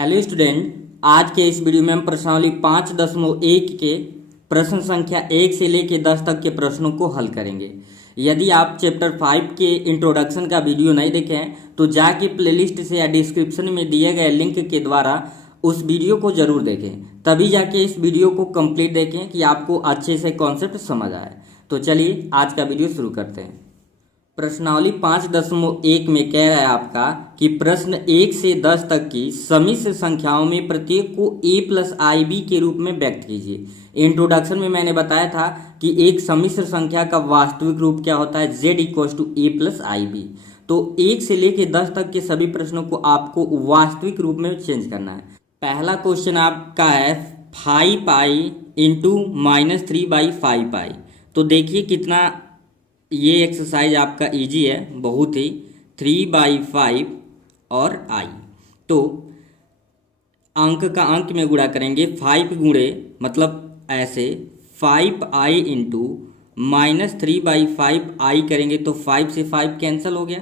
Hello student, आज के इस वीडियो में हम प्रश्नावली 5.1 के प्रश्न संख्या 1 से लेकर 10 तक के प्रश्नों को हल करेंगे। यदि आप चैप्टर 5 के इंट्रोडक्शन का वीडियो नहीं देखे हैं तो जाके प्लेलिस्ट से या डिस्क्रिप्शन में दिए गए लिंक के द्वारा उस वीडियो को जरूर देखें, तभी जाके इस वीडियो को कंप्लीट देखें कि आपको अच्छे से कॉन्सेप्ट समझ आए। तो चलिए आज का वीडियो शुरू करते हैं। प्रश्नावली 5.1 में कह रहा है आपका कि प्रश्न 1 से 10 तक की सम्मिश्र संख्याओं में प्रत्येक को a प्लस आई बी के रूप में व्यक्त कीजिए। इंट्रोडक्शन में मैंने बताया था कि एक सम्मिश्र संख्या का वास्तविक रूप क्या होता है, z equals to a plus i b. तो 1 से लेकर 10 तक के सभी प्रश्नों को आपको वास्तविक रूप में चेंज करना है। पहला क्वेश्चन आपका है 5 पाई इंटू -3/5 पाई। तो देखिए कितना ये एक्सरसाइज आपका इजी है, बहुत ही। 3/5 और i, तो अंक का अंक में गुणा करेंगे। 5 गुणे मतलब ऐसे 5i इंटू -3/5 i करेंगे तो 5 से 5 कैंसिल हो गया।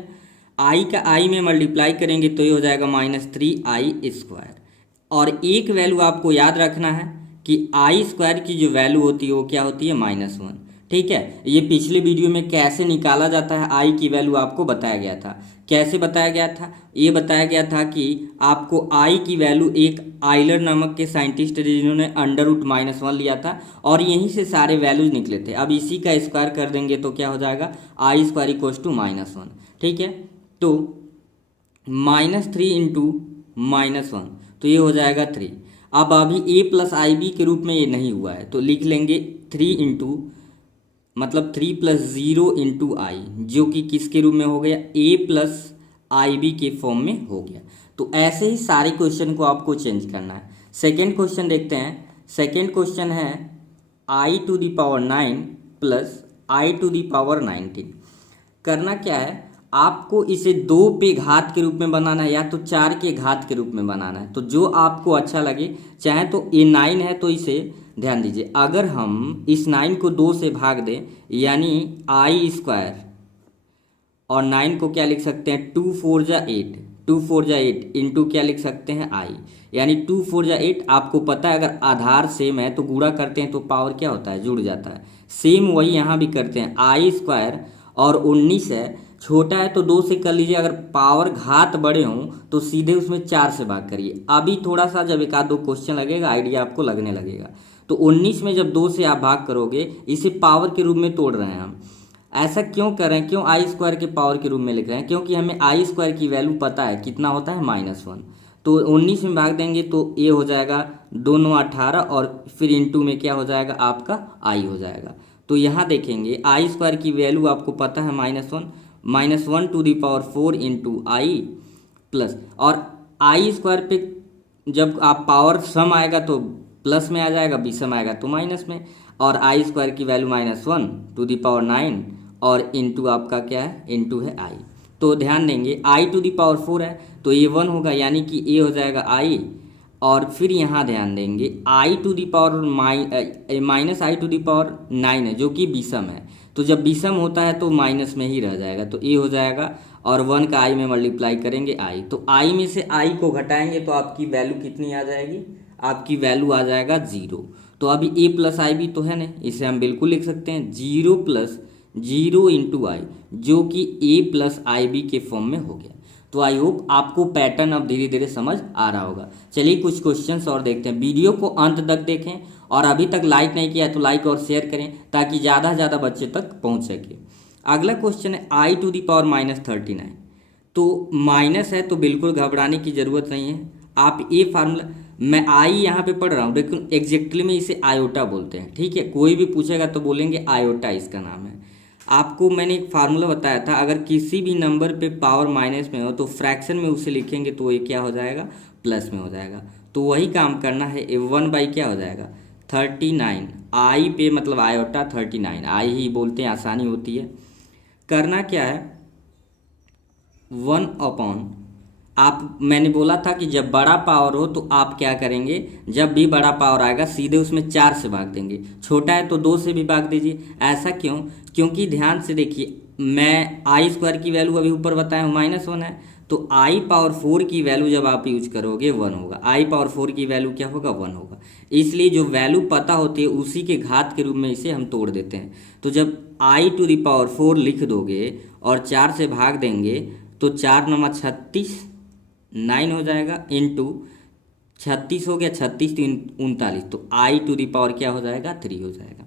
i का i में मल्टीप्लाई करेंगे तो ये हो जाएगा -3i²। और एक वैल्यू आपको याद रखना है कि i² की जो वैल्यू होती है वो क्या होती है, -1। ठीक है, ये पिछले वीडियो में कैसे निकाला जाता है आई की वैल्यू आपको बताया गया था। कैसे बताया गया था? ये बताया गया था कि आपको आई की वैल्यू एक आइलर नामक के साइंटिस्ट जिन्होंने √-1 लिया था और यहीं से सारे वैल्यूज निकले थे। अब इसी का स्क्वायर कर देंगे तो क्या हो जाएगा, i² इक्वल्स टू -1। ठीक है, तो -3 इंटू -1 तो ये हो जाएगा 3। अब अभी a प्लस आई बी के रूप में ये नहीं हुआ है तो लिख लेंगे 3 इंटू मतलब 3 + 0 इंटू आई, जो कि किसके रूप में हो गया, a प्लस आई बी के फॉर्म में हो गया। तो ऐसे ही सारे क्वेश्चन को आपको चेंज करना है। सेकेंड क्वेश्चन देखते हैं। सेकेंड क्वेश्चन है i⁴ प्लस i⁴19। करना क्या है, आपको इसे 2 पे घात के रूप में बनाना है या तो 4 के घात के रूप में बनाना है। तो जो आपको अच्छा लगे, चाहे तो ये 9 है तो इसे ध्यान दीजिए, अगर हम इस 9 को 2 से भाग दें यानी i² और 9 को क्या लिख सकते हैं, 2 4 जा 8, 2 4 जा 8 इंटू क्या लिख सकते हैं i, यानी 2 4 जा 8। आपको पता है अगर आधार सेम है तो गुणा करते हैं तो पावर क्या होता है, जुड़ जाता है। सेम वही यहाँ भी करते हैं, i² और 19 है, छोटा है तो 2 से कर लीजिए, अगर पावर घात बड़े हों तो सीधे उसमें 4 से भाग करिए। अभी थोड़ा सा जब एक आध दो क्वेश्चन लगेगा आइडिया आपको लगने लगेगा। तो 19 में जब 2 से आप भाग करोगे, इसे पावर के रूप में तोड़ रहे हैं हम। ऐसा क्यों कर रहे हैं, क्यों i² के पावर के रूप में लिख रहे हैं, क्योंकि हमें i² की वैल्यू पता है कितना होता है, -1। तो 19 में भाग देंगे तो ये हो जाएगा 2 9 18 और फिर इंटू में क्या हो जाएगा आपका i हो जाएगा। तो यहाँ देखेंगे i² की वैल्यू आपको पता है -1 इंटू आई प्लस, और i² पे जब आप पावर सम आएगा तो प्लस में आ जाएगा, विषम आएगा तो माइनस में। और i² की वैल्यू -1⁴ और इंटू आपका क्या है, इंटू है i। तो ध्यान देंगे i⁴ है तो ये 1 होगा, यानी कि ये हो जाएगा i। और फिर यहाँ ध्यान देंगे -i⁴ है जो कि विषम है, तो जब विषम होता है तो माइनस में ही रह जाएगा, तो ये हो जाएगा। और 1 का i में मल्टीप्लाई करेंगे i, तो i में से i को घटाएंगे तो आपकी वैल्यू कितनी आ जाएगी, आपकी वैल्यू आ जाएगा 0। तो अभी a प्लस आई बी तो है ना, इसे हम बिल्कुल लिख सकते हैं 0 + 0 इंटू आई, जो कि a प्लस आई बी के फॉर्म में हो गया। तो आई होप आपको पैटर्न अब धीरे धीरे समझ आ रहा होगा। चलिए कुछ क्वेश्चंस और देखते हैं। वीडियो को अंत तक देखें और अभी तक लाइक नहीं किया तो लाइक और शेयर करें ताकि ज़्यादा से ज़्यादा बच्चे तक पहुंच सके। अगला क्वेश्चन है i⁻39। तो माइनस है तो बिल्कुल घबराने की ज़रूरत नहीं है। आप ये फार्मूला, मैं आई यहाँ पे पढ़ रहा हूँ लेकिन एग्जैक्टली में इसे आयोटा बोलते हैं। ठीक है, कोई भी पूछेगा तो बोलेंगे आयोटा इसका नाम है। आपको मैंने एक फार्मूला बताया था, अगर किसी भी नंबर पे पावर माइनस में हो तो फ्रैक्शन में उसे लिखेंगे तो ये क्या हो जाएगा, प्लस में हो जाएगा। तो वही काम करना है, 1 क्या हो जाएगा 39, आई पे मतलब आयोटा 39, आई ही बोलते हैं, आसानी होती है। करना क्या है, 1/, आप मैंने बोला था कि जब बड़ा पावर हो तो आप क्या करेंगे, जब भी बड़ा पावर आएगा सीधे उसमें 4 से भाग देंगे, छोटा है तो 2 से भी भाग दीजिए। ऐसा क्यों, क्योंकि ध्यान से देखिए मैं आई स्क्वायर की वैल्यू अभी ऊपर बताया हूँ -1 है, तो आई पावर 4 की वैल्यू जब आप यूज करोगे 1 होगा। आई पावर 4 की वैल्यू क्या होगा? 1 होगा। इसलिए जो वैल्यू पता होती है उसी के घात के रूप में इसे हम तोड़ देते हैं। तो जब आई टू द पावर 4 लिख दोगे और 4 से भाग देंगे तो 4 नंबर 36 9 हो जाएगा, इंटू 36 हो गया, 36 तो 39, तो आई टू द पावर क्या हो जाएगा? 3 हो जाएगा।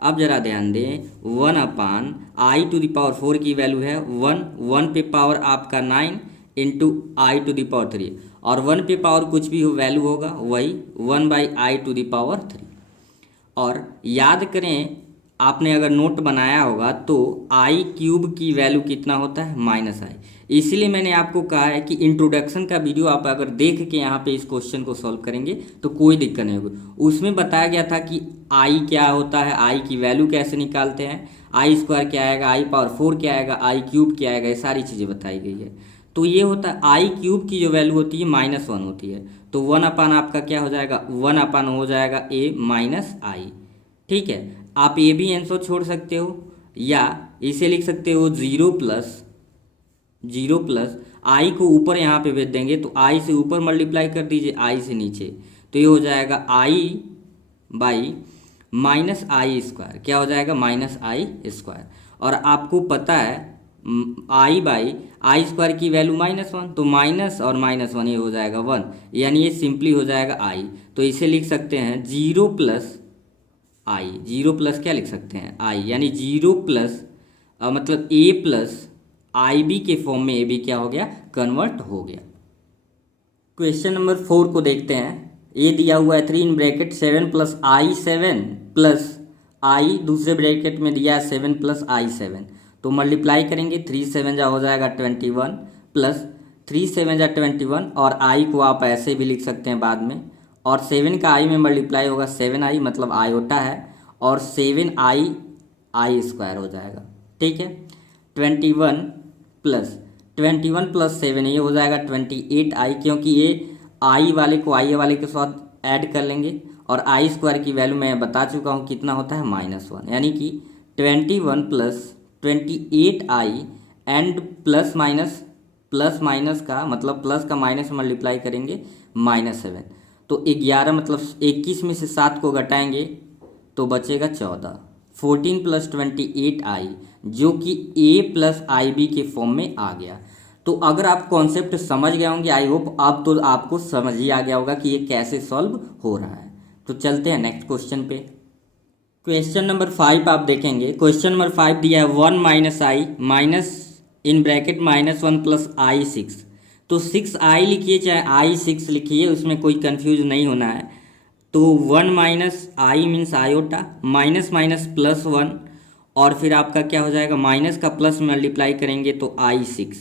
अब जरा ध्यान दें, 1 अपान आई टू द पावर 4 की वैल्यू है 1, 1 पे पावर आपका 9 into i to the power 3, और 1 पे पावर कुछ भी हो वैल्यू होगा वही 1 by i to the power 3। और याद करें, आपने अगर नोट बनाया होगा तो आई क्यूब की वैल्यू कितना होता है? -i। इसीलिए मैंने आपको कहा है कि इंट्रोडक्शन का वीडियो आप अगर देख के यहाँ पे इस क्वेश्चन को सॉल्व करेंगे तो कोई दिक्कत नहीं होगी। उसमें बताया गया था कि आई क्या होता है, आई की वैल्यू कैसे निकालते हैं, आई स्क्वायर क्या आएगा, आई पावर 4 क्या आएगा, आई क्यूब क्या आएगा, ये सारी चीज़ें बताई गई है। तो ये होता है आई क्यूब की जो वैल्यू होती है -1 होती है, तो 1 अपान आपका क्या हो जाएगा? 1 अपान हो जाएगा ए माइनस आई। ठीक है, आप ए भी आंसर छोड़ सकते हो या इसे लिख सकते हो 0 प्लस आई को ऊपर यहाँ पे भेज देंगे तो आई से ऊपर मल्टीप्लाई कर दीजिए आई से नीचे, तो ये हो जाएगा आई बाई माइनस आई स्क्वायर। क्या हो जाएगा? -i²। और आपको पता है आई बाई आई स्क्वायर की वैल्यू -1, तो माइनस और -1 ये हो जाएगा 1, यानी ये सिंपली हो जाएगा आई। तो इसे लिख सकते हैं 0 प्लस आई, 0 प्लस क्या लिख सकते हैं? आई, यानी 0 प्लस मतलब ए प्लस आई बी के फॉर्म में ए बी क्या हो गया? कन्वर्ट हो गया। क्वेश्चन नंबर 4 को देखते हैं। ए दिया हुआ है 3 in bracket 7 plus i 7 plus i, दूसरे ब्रैकेट में दिया है 7 प्लस आई 7, तो मल्टीप्लाई करेंगे 3 7 जा हो जाएगा 21 प्लस 3 7 जा 21, और आई को आप ऐसे भी लिख सकते हैं बाद में, और 7 का आई में मल्टीप्लाई होगा 7i मतलब आयोटा है, और 7i स्क्वायर हो जाएगा। ठीक है, 21 प्लस 7 ये हो जाएगा 28i, क्योंकि ये आई वाले को आई वाले के साथ ऐड कर लेंगे, और आई स्क्वायर की वैल्यू मैं बता चुका हूँ कितना होता है? -1, यानी कि 21 plus 28i and plus minus का मतलब प्लस का माइनस मल्टीप्लाई करेंगे -7, तो 11 मतलब 21 में से 7 को घटाएंगे तो बचेगा 14। 14 प्लस 28i जो कि a प्लस आई बी के फॉर्म में आ गया। तो अगर आप कॉन्सेप्ट समझ गए होंगे, आई होप आप तो आपको समझ ही आ गया होगा कि ये कैसे सॉल्व हो रहा है। तो चलते हैं नेक्स्ट क्वेश्चन पे। क्वेश्चन नंबर 5 आप देखेंगे। क्वेश्चन नंबर 5 दिया है 1 minus I minus in bracket -1 plus I 6, तो 6i लिखिए चाहे i6 लिखिए, उसमें कोई कंफ्यूज नहीं होना है। तो 1 minus I means iota, minus minus plus 1, और फिर आपका क्या हो जाएगा? माइनस का प्लस मल्टीप्लाई करेंगे तो i6।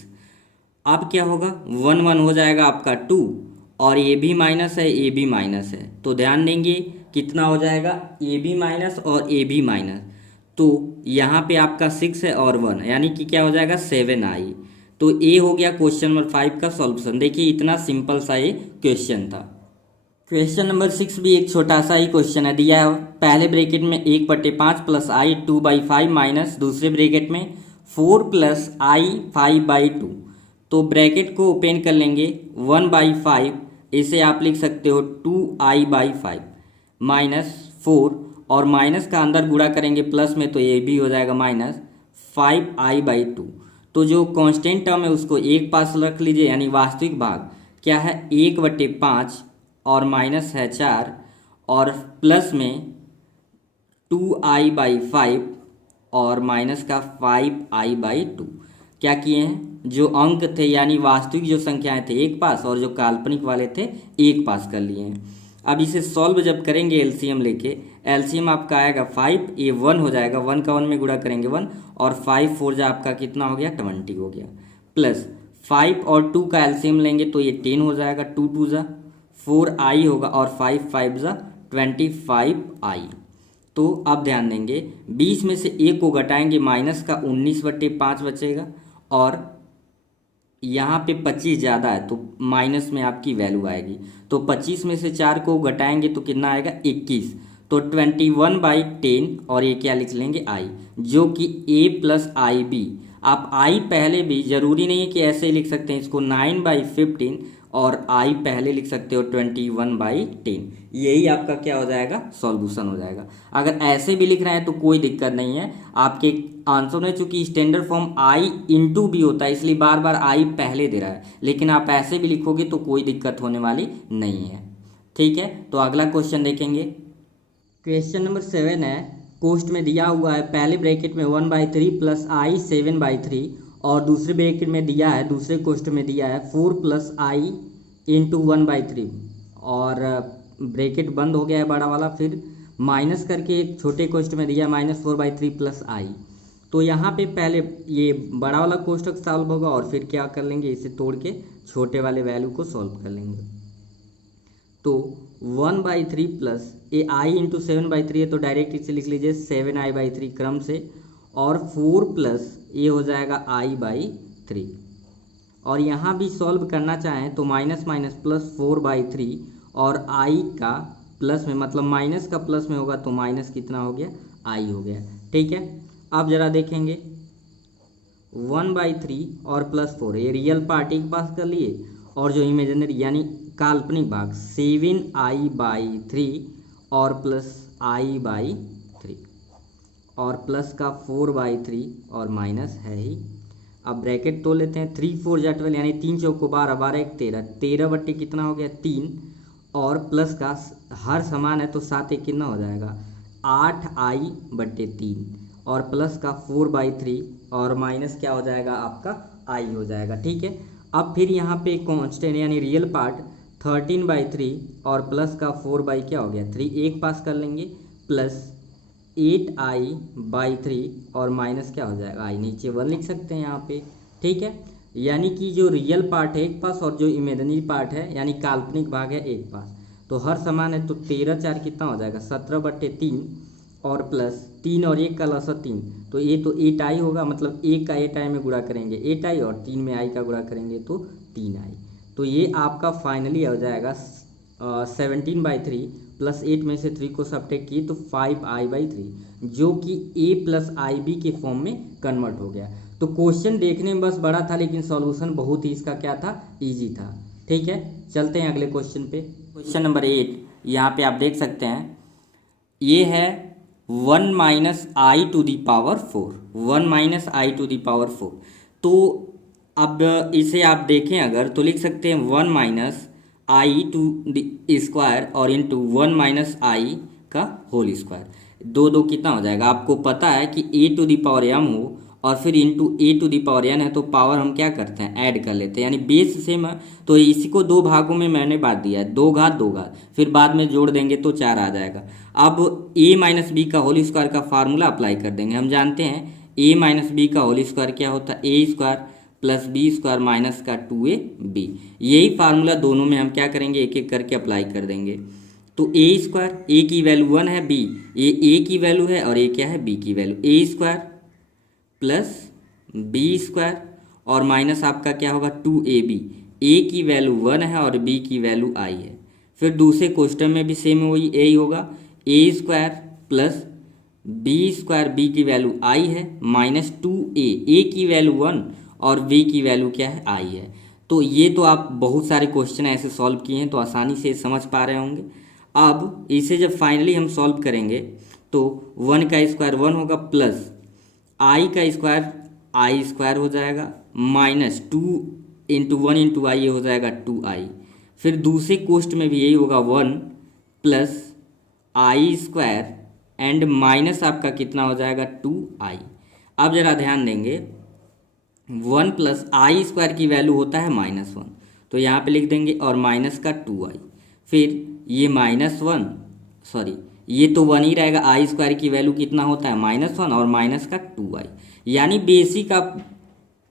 अब क्या होगा? 1 1 हो जाएगा आपका 2, और ये भी माइनस है, ये भी माइनस है, तो ध्यान देंगे कितना हो जाएगा? ए बी माइनस और ए बी माइनस, तो यहाँ पे आपका 6 है और 1, यानी कि क्या हो जाएगा? 7i। तो ए हो गया क्वेश्चन नंबर 5 का सॉल्यूशन। देखिए इतना सिंपल सा ये क्वेश्चन था। क्वेश्चन नंबर 6 भी एक छोटा सा ही क्वेश्चन है। दिया है पहले ब्रैकेट में 1/5 प्लस आई 2/5 माइनस दूसरे ब्रैकेट में 4 प्लस आई 5/2, तो ब्रैकेट को ओपन कर लेंगे 1/5, इसे आप लिख सकते हो 2i/5 माइनस 4, और माइनस का अंदर गुणा करेंगे प्लस में तो ये भी हो जाएगा -5i/2। तो जो कांस्टेंट टर्म है उसको एक पास रख लीजिए, यानी वास्तविक भाग क्या है? 1/5 और माइनस है 4, और प्लस में 2i/5 और माइनस का 5i/2। क्या किए हैं? जो अंक थे यानी वास्तविक जो संख्याएं थे एक पास, और जो काल्पनिक वाले थे एक पास कर लिए हैं। अब इसे सॉल्व जब करेंगे एलसीएम लेके, एलसीएम आपका आएगा 5, ये 1 हो जाएगा, 1 का 1 में गुणा करेंगे 1, और 5 4 जा आपका कितना हो गया? 20 हो गया, प्लस 5 और 2 का एलसीएम लेंगे तो ये 10 हो जाएगा, 2 2 जा 4i होगा, और 5 5 जा 25i। तो अब ध्यान देंगे 20 में से 1 को घटाएंगे, माइनस का 19/5 बचेगा, और यहाँ पे 25 ज़्यादा है तो माइनस में आपकी वैल्यू आएगी, तो 25 में से 4 को घटाएंगे तो कितना आएगा? 21, तो 21/10 और ये क्या लिख लेंगे i, जो कि a प्लस आई बी। आप i पहले भी, जरूरी नहीं है कि ऐसे ही लिख सकते हैं इसको, 9/15 और i पहले लिख सकते हो 21/10। यही आपका क्या हो जाएगा, सॉल्यूशन हो जाएगा। अगर ऐसे भी लिख रहे हैं तो कोई दिक्कत नहीं है। आपके आंसर में चूंकि standard form i into b होता है, इसलिए बार बार i पहले दे रहा है, लेकिन आप ऐसे भी लिखोगे तो कोई दिक्कत होने वाली नहीं है। ठीक है, तो अगला क्वेश्चन देखेंगे। क्वेश्चन नंबर 7 है, कोष्ट में दिया हुआ है पहले ब्रैकेट में 1/3 प्लस आई 7/3 और दूसरे ब्रैकेट में दिया है, दूसरे कोष्ट में दिया है 4 प्लस आई इंटू 1/3 और ब्रैकेट बंद हो गया है बड़ा वाला, फिर माइनस करके एक छोटे कोष्ट में दिया -4/3 प्लस आई। तो यहाँ पे पहले ये बड़ा वाला कोष्टक सॉल्व होगा और फिर क्या कर लेंगे, इसे तोड़ के छोटे वाले वैल्यू को सॉल्व कर लेंगे। तो 1/3 प्लस ए आई इंटू 7/3 है तो डायरेक्ट इसे लिख लीजिए 7i/3 क्रम से, और 4 प्लस ये हो जाएगा i/3। और यहाँ भी सॉल्व करना चाहें तो माइनस माइनस प्लस 4/3 और i का प्लस में, मतलब माइनस का प्लस में होगा तो माइनस कितना हो गया, i हो गया। ठीक है, अब जरा देखेंगे 1/3 और प्लस 4, ये रियल पार्ट एक पास कर लिए और जो इमेजिनरी यानी काल्पनिक भाग 7i/3 और प्लस i/3 और प्लस का 4/3 और माइनस है ही। अब ब्रैकेट तोड़ लेते हैं, 3 4 जा 12 यानी 3 चौको 12, 12 1 13, 13 बट्टे कितना हो गया 3 और प्लस का हर समान है तो 7 1 कितना हो जाएगा 8i/3 और प्लस का 4/3 और माइनस क्या हो जाएगा आपका i हो जाएगा। ठीक है, अब फिर यहाँ पे कांस्टेंट यानी रियल पार्ट 13/3 और प्लस का 4 क्या हो गया 3, एक पास कर लेंगे, प्लस 8i/3 और माइनस क्या हो जाएगा i, नीचे 1 लिख सकते हैं यहाँ पे। ठीक है, यानी कि जो रियल पार्ट है एक पास और जो इमेजिनरी पार्ट है यानी काल्पनिक भाग है एक पास, तो हर समान है तो 13 4 कितना हो जाएगा 17/3 और प्लस 3 और 1 का लसा 3, तो ये तो 8i होगा, मतलब 1 का 8i में गुणा करेंगे 8i और 3 में i का गुणा करेंगे तो 3i। तो ये आपका फाइनली हो जाएगा 17/3 प्लस 8 में से 3 को सब्ट्रैक्ट किए तो 5i/3, जो कि a प्लस आई बी के फॉर्म में कन्वर्ट हो गया। तो क्वेश्चन देखने में बस बड़ा था लेकिन सॉल्यूशन बहुत ही इसका क्या था, इजी था। ठीक है, चलते हैं अगले क्वेश्चन पे। क्वेश्चन नंबर 8, यहाँ पे आप देख सकते हैं ये है 1 minus i to the power 4, 1 minus i to the power 4। तो अब इसे आप देखें अगर तो लिख सकते हैं 1 minus i to the square और इंटू 1 माइनस आई का होल स्क्वायर, 2 2 कितना हो जाएगा। आपको पता है कि a to the power m हो और फिर into a to the power n है तो पावर हम क्या करते हैं ऐड कर लेते हैं, यानी बेस सेम है तो इसी को 2 भागों में मैंने बांट दिया है, 2 घात 2 घात, फिर बाद में जोड़ देंगे तो 4 आ जाएगा। अब a माइनस बी का होल स्क्वायर का फार्मूला अप्लाई कर देंगे। हम जानते हैं a माइनस बी का होल स्क्वायर क्या होता है, a square plus b square minus का 2ab। यही फार्मूला दोनों में हम क्या करेंगे, एक एक करके अप्लाई कर देंगे। तो a स्क्वायर, a की वैल्यू 1 है, b ये a की वैल्यू है और a क्या है b की value, a square plus b square और माइनस आपका क्या होगा 2ab, a की वैल्यू 1 है और b की वैल्यू i है। फिर दूसरे क्वेश्चन में भी सेम वही यही होगा, a square plus b square, b की वैल्यू i है, माइनस 2a, a की वैल्यू 1 और b की वैल्यू क्या है i है। तो ये तो आप बहुत सारे क्वेश्चन ऐसे सॉल्व किए हैं तो आसानी से समझ पा रहे होंगे। अब इसे जब फाइनली हम सॉल्व करेंगे तो 1 का स्क्वायर 1 होगा, प्लस i का स्क्वायर i स्क्वायर हो जाएगा, माइनस 2 इंटू 1 इंटू आई हो जाएगा 2i। फिर दूसरे कोष्ट में भी यही होगा 1 plus i square and minus आपका कितना हो जाएगा 2i। अब जरा ध्यान देंगे 1 प्लस आई स्क्वायर की वैल्यू होता है -1, तो यहाँ पे लिख देंगे और माइनस का 2i। फिर ये -1 सॉरी ये तो 1 ही रहेगा, आई स्क्वायर की वैल्यू कितना होता है -1 और माइनस का 2i। यानी बेसिक आप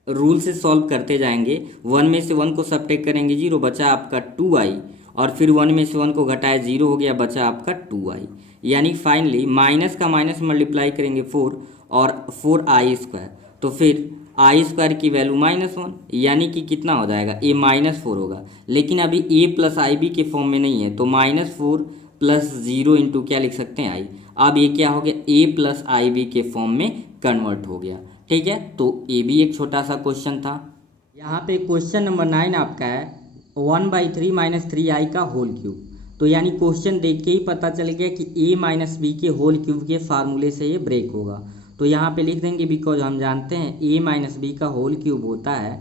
रूल से सॉल्व करते जाएंगे, 1 में से 1 को सब्ट्रैक्ट करेंगे 0, बचा आपका 2i और फिर 1 में से 1 को घटाया 0 हो गया, बचा आपका 2i। यानी फाइनली माइनस का माइनस मल्टीप्लाई करेंगे 4 और 4i स्क्वायर, तो फिर आई स्क्वायर की वैल्यू -1 यानी कि कितना हो जाएगा a -4 होगा। लेकिन अभी a प्लस आई बी के फॉर्म में नहीं है तो -4 प्लस 0 इंटू क्या लिख सकते हैं आई। अब ये क्या हो गया, ए प्लस आई बी के फॉर्म में कन्वर्ट हो गया। ठीक है, तो ये भी एक छोटा सा क्वेश्चन था। यहाँ पे क्वेश्चन नंबर 9 आपका है 1/3 माइनस 3i का होल क्यूब। तो यानी क्वेश्चन देख के ही पता चल गया कि ए माइनस बी के होल क्यूब के फार्मूले से ये ब्रेक होगा। तो यहाँ पे लिख देंगे बिकॉज हम जानते हैं ए माइनस बी का होल क्यूब होता है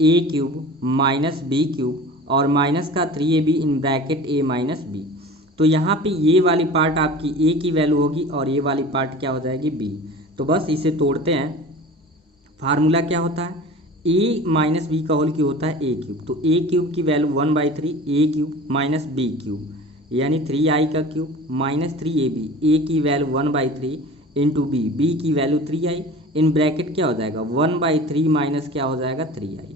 a cube minus B cube और माइनस का 3ab in bracket A minus b. तो यहाँ पे ये वाली पार्ट आपकी ए की वैल्यू होगी और ये वाली पार्ट क्या हो जाएगी बी। तो बस इसे तोड़ते हैं। फार्मूला क्या होता है, ए माइनस बी का होल क्यूब होता है ए क्यूब। तो ए क्यूब की वैल्यू 1/3 ए क्यूब माइनस बी क्यूब यानी 3i का क्यूब माइनस 3ab, ए की वैल्यू 1/3 इंटू बी की वैल्यू 3i इन ब्रैकेट क्या हो जाएगा 1/3 माइनस क्या हो जाएगा 3i।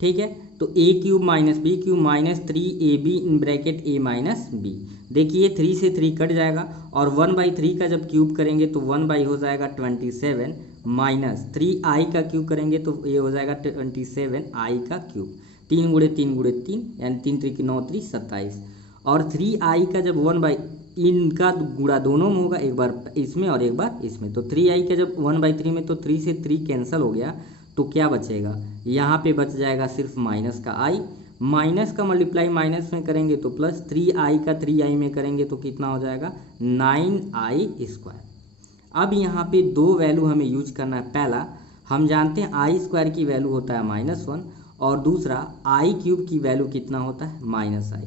ठीक है, तो A cube minus B cube minus 3ab in bracket A minus B. देखिए 3 से 3 कट जाएगा और 1/3 का जब क्यूब करेंगे तो 1 हो जाएगा 27 माइनस 3i का क्यूब करेंगे तो ये हो जाएगा 27i का क्यूब। 3 गुणे 3 गुणे 3 यानी 3 3 9 3 27 और 3i का जब 1 इनका गुणा दोनों में होगा, एक बार इसमें और एक बार इसमें। तो 3i का जब 1/3 में तो 3 से 3 कैंसिल हो गया तो क्या बचेगा, यहाँ पे बच जाएगा सिर्फ माइनस का i। माइनस का मल्टीप्लाई माइनस में करेंगे तो प्लस 3i का 3i में करेंगे तो कितना हो जाएगा 9i²। अब यहाँ पे दो वैल्यू हमें यूज करना है। पहला हम जानते हैं i² की वैल्यू होता है -1 और दूसरा i क्यूब की वैल्यू कितना होता है -i।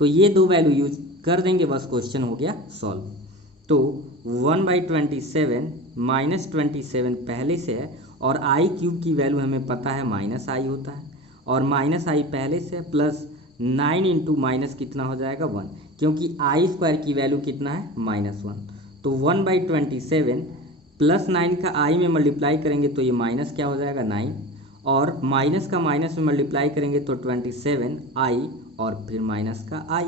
तो ये दो वैल्यू यूज कर देंगे, बस क्वेश्चन हो गया सॉल्व। तो 1/27 -27 पहले से है और i क्यूब की वैल्यू हमें पता है -i होता है और -i पहले से है प्लस 9 इंटू माइनस कितना हो जाएगा 1 क्योंकि i² की वैल्यू कितना है -1। तो 1/27 प्लस 9 का i में मल्टीप्लाई करेंगे तो ये माइनस क्या हो जाएगा 9 और माइनस का माइनस में मल्टीप्लाई करेंगे तो 27i और फिर माइनस का i।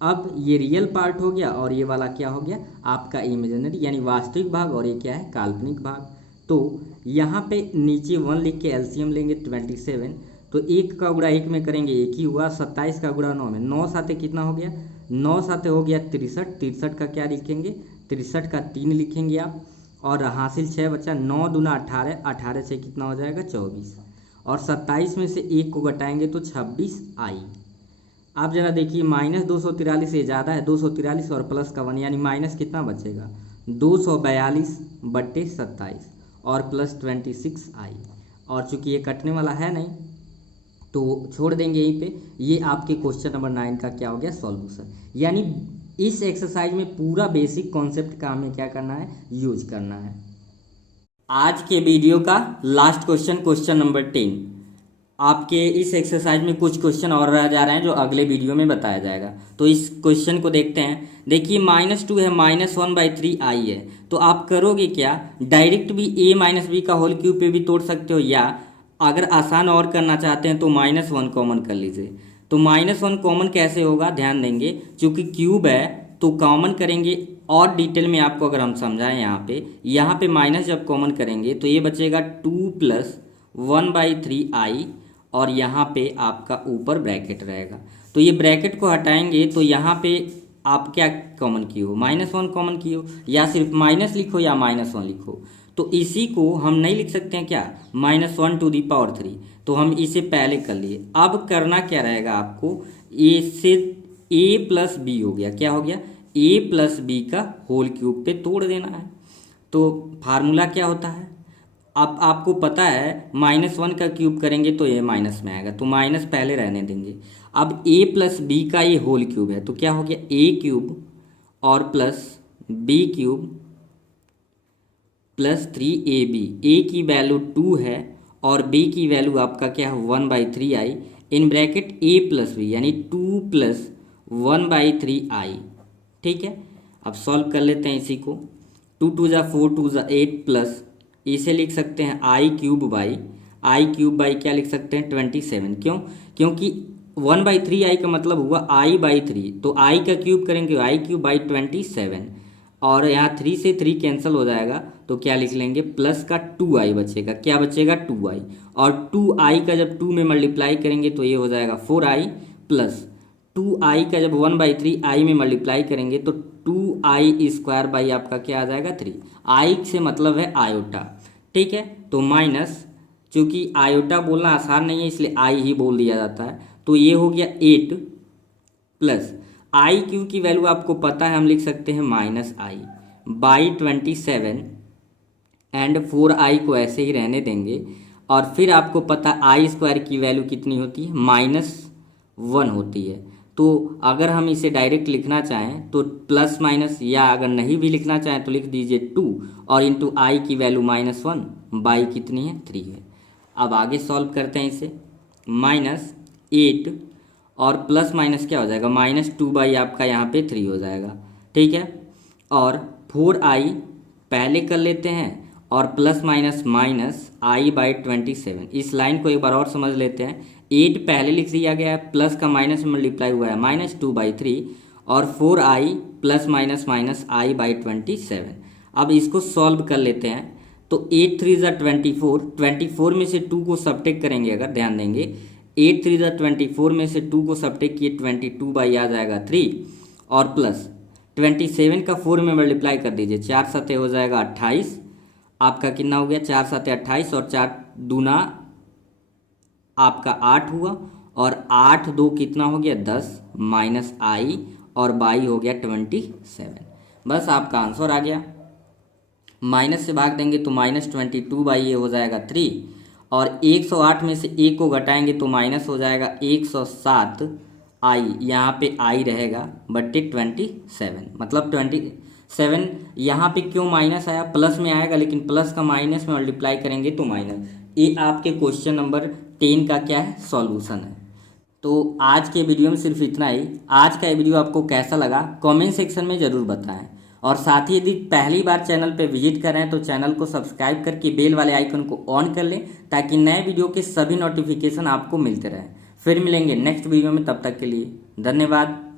अब ये रियल पार्ट हो गया और ये वाला क्या हो गया आपका इमेजिनरी यानी वास्तविक भाग और ये क्या है काल्पनिक भाग। तो यहाँ पे नीचे 1 लिख के एलसीएम लेंगे 27। तो 1 का गुणा 1 में करेंगे 1 ही हुआ, 27 का गुणा 9 में 9 साथे कितना हो गया 9 साथे हो गया 63। 63 का क्या लिखेंगे 63 का 3 लिखेंगे आप और हासिल 6 बचा 9 दूना 18, 18 से कितना हो जाएगा 24 और 27 में से 1 को घटाएंगे तो 26i। आप जरा देखिए -243 से ज़्यादा है 243 और प्लस का 1 यानी माइनस कितना बचेगा 242/27 और प्लस 26i और चूंकि ये कटने वाला है नहीं तो छोड़ देंगे यहीं पे। ये आपके क्वेश्चन नंबर 9 का क्या हो गया सॉल्यूशन। यानी इस एक्सरसाइज में पूरा बेसिक कॉन्सेप्ट का हमें क्या करना है यूज करना है। आज के वीडियो का लास्ट क्वेश्चन नंबर 10। आपके इस एक्सरसाइज में कुछ क्वेश्चन और रह जा रहे हैं जो अगले वीडियो में बताया जाएगा। तो इस क्वेश्चन को देखते हैं। देखिए -2 है -1/3i है। तो आप करोगे क्या, डायरेक्ट भी a माइनस बी का होल क्यूब पे भी तोड़ सकते हो या अगर आसान और करना चाहते हैं तो -1 कॉमन कर लीजिए। तो -1 कॉमन कैसे होगा ध्यान देंगे, क्योंकि क्यूब है तो कॉमन करेंगे और डिटेल में आपको अगर हम समझाएं यहाँ पे माइनस जब कॉमन करेंगे तो ये बचेगा 2 + 1/3i और यहाँ पे आपका ऊपर ब्रैकेट रहेगा। तो ये ब्रैकेट को हटाएंगे तो यहाँ पे आप क्या कॉमन किए हो -1 कॉमन किए हो या सिर्फ माइनस लिखो या -1 लिखो। तो इसी को हम नहीं लिख सकते हैं क्या -1⁻3। तो हम इसे पहले कर लिए। अब करना क्या रहेगा आपको, ए से a + b हो गया, क्या हो गया a + b का होल क्यूब पे तोड़ देना है। तो फार्मूला क्या होता है, अब आपको पता है -1 का क्यूब करेंगे तो ये माइनस में आएगा तो माइनस पहले रहने देंगे। अब a + b का ये होल क्यूब है तो क्या हो गया a क्यूब और plus b cube plus 3ab। a की वैल्यू 2 है और b की वैल्यू आपका क्या है 1/3i in bracket a + b यानी 2 + 1/3i। ठीक है, अब सॉल्व कर लेते हैं इसी को। 2 × 2 = 4, 2 × 8 प्लस इसे लिख सकते हैं i³ बाई क्या लिख सकते हैं 27। क्यों, क्योंकि 1/3i का मतलब हुआ i/3 तो i का क्यूब करेंगे i³/27 और यहाँ 3 से 3 कैंसिल हो जाएगा तो क्या लिख लेंगे प्लस का 2i बचेगा, क्या बचेगा 2i और 2i का जब 2 में मल्टीप्लाई करेंगे तो ये हो जाएगा 4i प्लस 2i का जब 1/3 i में मल्टीप्लाई करेंगे तो 2i² बाई आपका क्या आ जाएगा 3। आई से मतलब है आयोटा, ठीक है। तो माइनस, चूंकि आयोटा बोलना आसान नहीं है इसलिए आई ही बोल दिया जाता है, तो ये हो गया 8 प्लस आई क्यू की वैल्यू आपको पता है, हम लिख सकते हैं -i बाई 27 एंड 4i को ऐसे ही रहने देंगे। और फिर आपको पता i² की वैल्यू कितनी होती है, -1 होती है। तो अगर हम इसे डायरेक्ट लिखना चाहें तो प्लस माइनस, या अगर नहीं भी लिखना चाहें तो लिख दीजिए 2 और इंटू आई की वैल्यू -1 बाई कितनी है 3 है। अब आगे सॉल्व करते हैं इसे, -8 और प्लस माइनस क्या हो जाएगा, -2 बाई आपका यहाँ पे 3 हो जाएगा, ठीक है। और 4i पहले कर लेते हैं और प्लस माइनस -i/27। इस लाइन को एक बार और समझ लेते हैं। 8 पहले लिख दिया गया है, प्लस का माइनस में मल्टीप्लाई हुआ है -2/3 और 4i प्लस माइनस -i/27। अब इसको सॉल्व कर लेते हैं। तो 8 3 ज़ा 24, 24 में से 2 को सबट्रैक्ट करेंगे, अगर ध्यान देंगे 8 3 ज़ा 24 में से 2 को सबट्रैक्ट किए 22 बाई आ जाएगा 3 और प्लस 27 का 4 में मल्टीप्लाई कर दीजिए, 4 सते हो जाएगा 28, आपका कितना हो गया 4 सते 28 और 4 दूना आपका 8 हुआ और 8 2 कितना हो गया 10 माइनस आई और बाई हो गया 27। बस आपका आंसर आ गया। माइनस से भाग देंगे तो -22 बाई ये हो जाएगा 3 और 108 में से 1 को घटाएंगे तो माइनस हो जाएगा 107 आई, यहाँ पे आई रहेगा बट्टे 27, मतलब 27। यहाँ पे क्यों माइनस आया, प्लस में आएगा लेकिन प्लस का माइनस में मल्टीप्लाई करेंगे तो माइनस। ये आपके क्वेश्चन नंबर 10 का क्या है, सॉल्यूशन है। तो आज के वीडियो में सिर्फ इतना ही। आज का ये वीडियो आपको कैसा लगा कमेंट सेक्शन में ज़रूर बताएं और साथ ही यदि पहली बार चैनल पे विजिट कर रहे हैं तो चैनल को सब्सक्राइब करके बेल वाले आइकन को ऑन कर लें ताकि नए वीडियो के सभी नोटिफिकेशन आपको मिलते रहें। फिर मिलेंगे नेक्स्ट वीडियो में, तब तक के लिए धन्यवाद।